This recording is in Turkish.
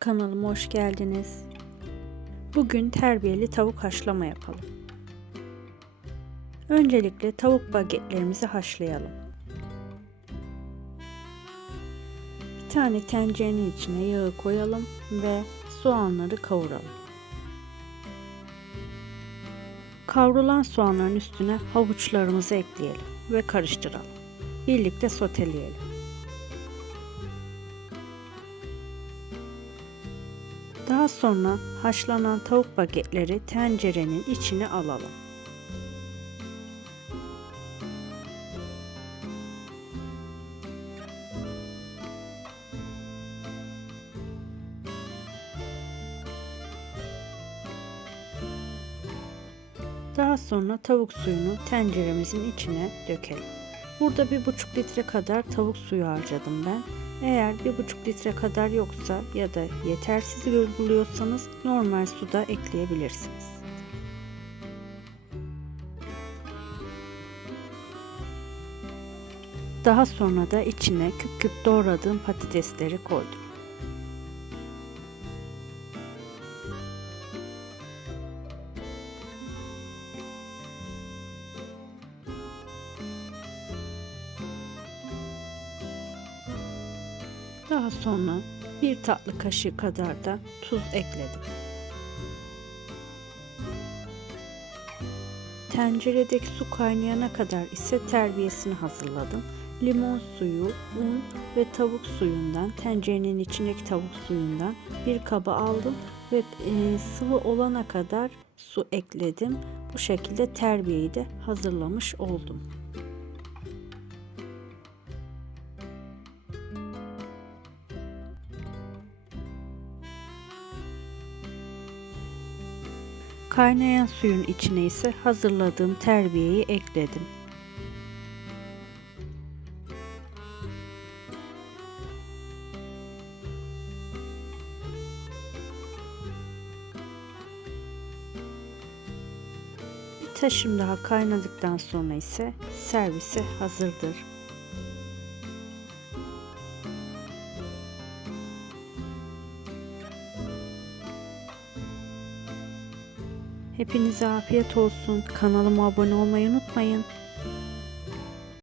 Kanalıma hoş geldiniz. Bugün terbiyeli tavuk haşlama yapalım. Öncelikle tavuk bagetlerimizi haşlayalım. Bir tane tencerenin içine yağı koyalım ve soğanları kavuralım. Kavrulan soğanların üstüne havuçlarımızı ekleyelim ve karıştıralım. Birlikte soteleyelim. Daha sonra haşlanan tavuk bagetleri tencerenin içine alalım. Daha sonra tavuk suyunu tenceremizin içine dökelim. Burada bir buçuk litre kadar tavuk suyu harcadım ben. Eğer bir buçuk litre kadar yoksa ya da yetersiz buluyorsanız normal suda ekleyebilirsiniz. Daha sonra da içine küp küp doğradığım patatesleri koydum. Daha sonra bir tatlı kaşığı kadar da tuz ekledim. Tenceredeki su kaynayana kadar ise terbiyesini hazırladım. Limon suyu, un ve tavuk suyundan, tencerenin içindeki tavuk suyundan bir kaba aldım ve e, sıvı olana kadar su ekledim. Bu şekilde terbiyeyi de hazırlamış oldum. Kaynayan suyun içine ise hazırladığım terbiyeyi ekledim. Taşım daha kaynadıktan sonra ise servise hazırdır. Hepinize afiyet olsun. Kanalıma abone olmayı unutmayın.